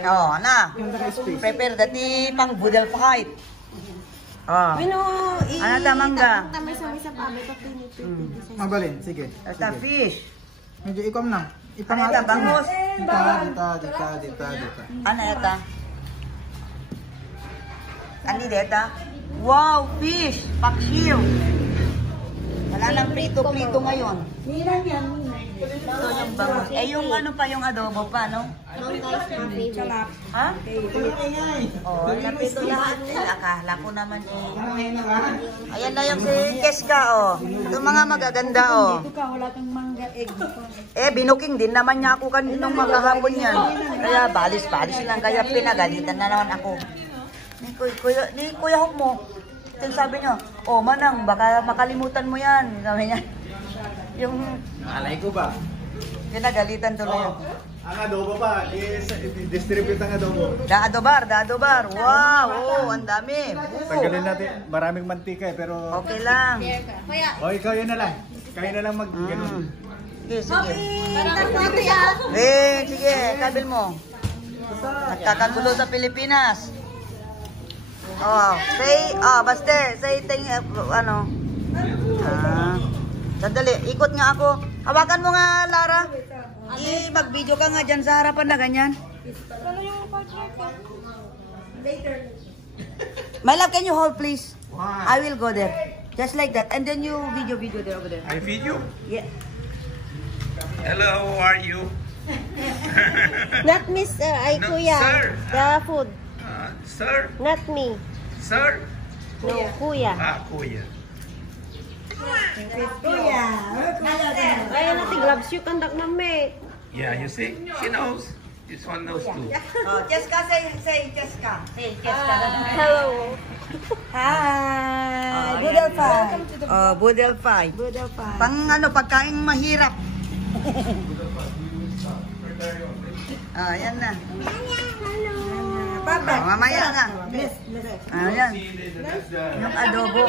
Oh, na. Prepare dati pang budal fight. Oh. Ano ta mangga? Mabalin, sige. Ata fish. Medyo ikom na. Ano ita bangus? Dita. Ano ita? Ano dita? Wow, fish, paksiw. Wala nang prito-prito ngayon. Ito yung bangus. Eh yung ano pa yung adobo pa, no? Ha? Oh, napito lahat. Akala ko naman eh. Ayan na yung si Keska, oh. Ito mga magaganda, oh. Eh, binuking din naman niya ako nung magkahapon yan. Kaya balis-balis lang, kaya pinagalitan na naman ako. Ni Kuya Hok mo. Ito sabi niya, oh Manang, baka makalimutan mo yan. Sabi niya. Yung... Alay ko ba? Pinagalitan tuloy yun. Ang adobo pa, distribute ang adobo. Da-adobar. Wow, oh, ang dami. Tanggalin natin, maraming mantika eh, pero... Okay lang. O, ikaw yun na lang. Kayo na lang mag-ganon. Sige. Sige, kabil mo. Nagkakagulo sa Pilipinas. Oh, Buster, say ano. Sandali, ikot nga ako. Hawakan mo nga, Lara. Mag-video ka nga dyan sa harapan na ganyan. My love, can you hold please? I will go there. Just like that. And then you video there over there. I video? Yeah. Hello, how are you? Not Miss ay No, Kuya. sir. The food. Sir? Not me. Sir? No, Kuya. Kuya. Ay, natin gloves you conduct na me. Yeah, you see? She knows. This one knows too. Oh, Jessica, say Jessica. Say Jessica. Hello. Hi. Budel Five. Oh, Budel Five. Pang ano, pagkain mahirap. Oh, yan na. Mamaya na. Ayan. Yung adobo.